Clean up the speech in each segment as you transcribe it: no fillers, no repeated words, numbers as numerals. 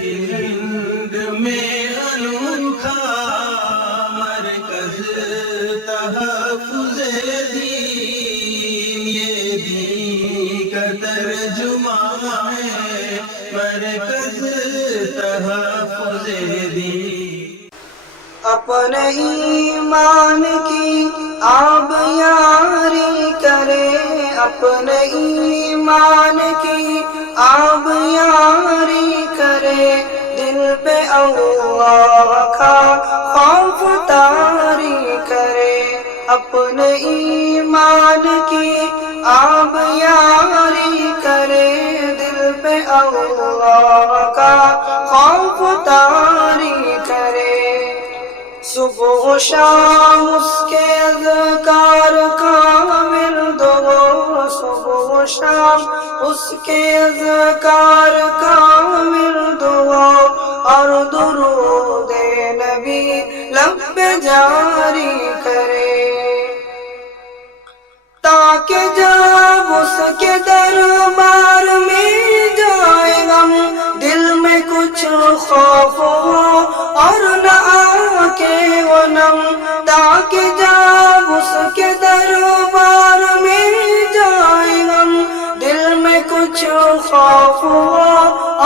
ہند میں انوکھا مرکز تحفظ دین، یہ دین کا ترجمہ ہے مرکز تحفظ دین۔ اپنے ایمان کی آب یاری کرے، اپنے ایمان کی آب یاری کرے، دل پہ اللہ کا خوف طاری کرے، اپنے ایمان کی آب یاری کرے، دل پہ اللہ کا خوف طاری کرے۔ صبح و شام اس کے اذکار کا ورد ہو، صبح و شام اس کے اذکار کا ورد ہو، اور درود نبی لب پہ جاری کرے، تاکہ جب اس کے دربار میں جائے غم، دل میں کچھ خوف ہو اور نہ آکے وہ نم، تاکہ جب اس کے دربار میں جائے غم، دل میں کچھ خوف ہو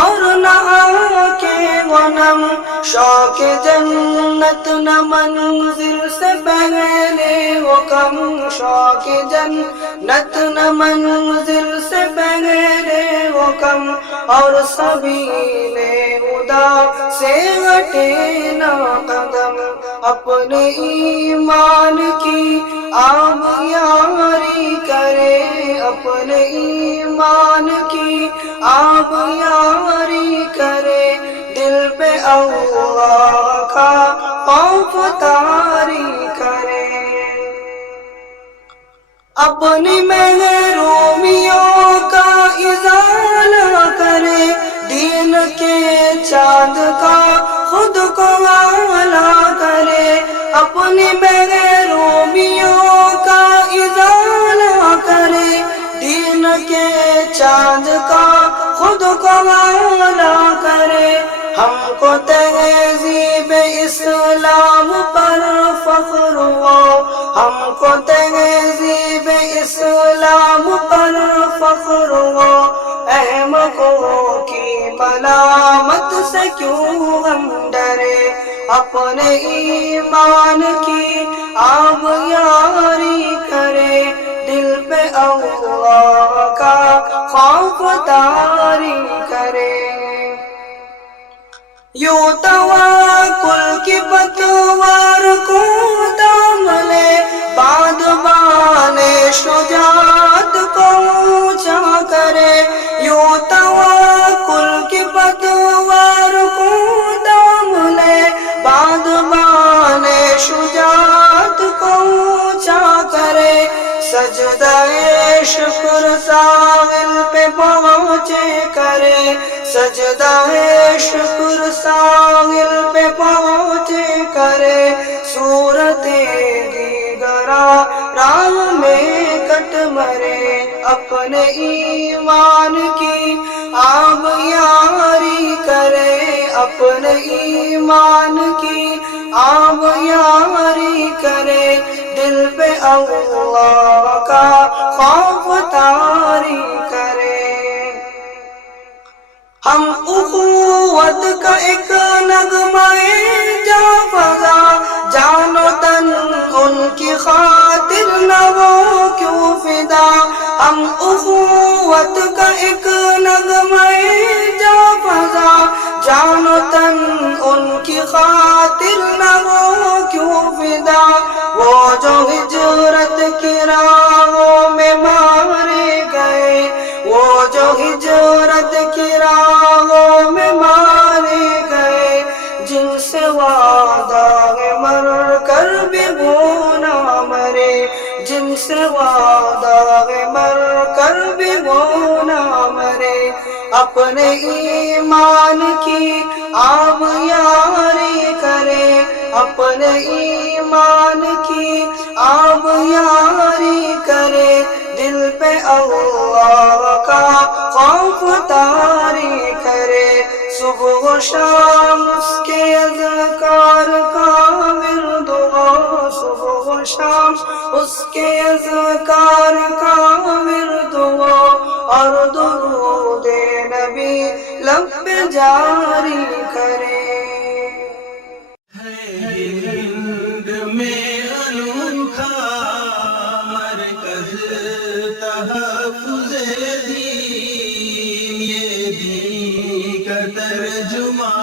اور نہ آکے وہ نم، شوق جنت نہ منزل سے پہلے وہ کم، شوق جنت نہ منزل سے پہلے وہ کم، اور سبیل خدا سے ہٹے نہ قدم، اپنے ایمان کی آب یاری کرے، اپنے ایمان کی آب یاری کرے، دل پہ اللہ کا خوف طاری کرے، اپنی محرومیوں کا ازالہ کرے، دین کے چاند کا خود کو اعلیٰ کرے، اپنی محرومیوں کا ازالہ کرے، دین کے چاند کا خود کو اعلیٰ کرے، ہم کو تہذیب اسلام پر فخر ہو، ہم کو تہذیب اسلام پر فخر ہو، احمقوں کی ملامت سے کیوں ہم ڈرے، اپنے ایمان کی آب یاری کرے، دل پہ اللہ کا خوف طاری کرے، یوں توکل کی پتوار کو تام لے، بادبان شجاعت کو اونچا کرے، یوں توکل کی پتوار کو تام لے، بادبان شجاعت کو اونچا کرے، سجدہ شکر ساحل پہ پہنچے کرے، سجدہ شکر ساحل پہ پہنچے کرے، صورت دیگرہ راہ میں کٹ مرے، اپنے ایمان کی آب یاری کرے، اپنے ایمان کی آب یاری کرے، دل پہ اللہ کا خوف طاری کرے، ہم اخوت کا ایک نغمہ جا فضا، جان و تن ان کی خاطر نہ وہ کیوں فدا، ہم اخوت کا ایک نغمہ جا فضا، جان و تن ان کی خاطر نہ وہ کیوں فدا، وہ جو ہجرت کی راہوں میں مارے گئے، وہ جو ہجرت کی راہوں میں مارے گئے، جن سے وعدہ ہے مر کر بھی وہ نہ مرے، جن سے وعدہ ہے مر کر بھی وہ نہ مرے، اپنے ایمان کی آب یاری کرے، اپنے ایمان کی آب یاری کرے، دل پہ اللہ کا خوف طاری کرے، صبح و شام اس کے اذکار کا ورد ہو، صبح و شام اس کے اذکار کا ورد ہو، اور درود نبی لب پہ جاری کرے۔ ہند میں انوکھا مرکز تحفظ دین، یہ دین کا ترجمہ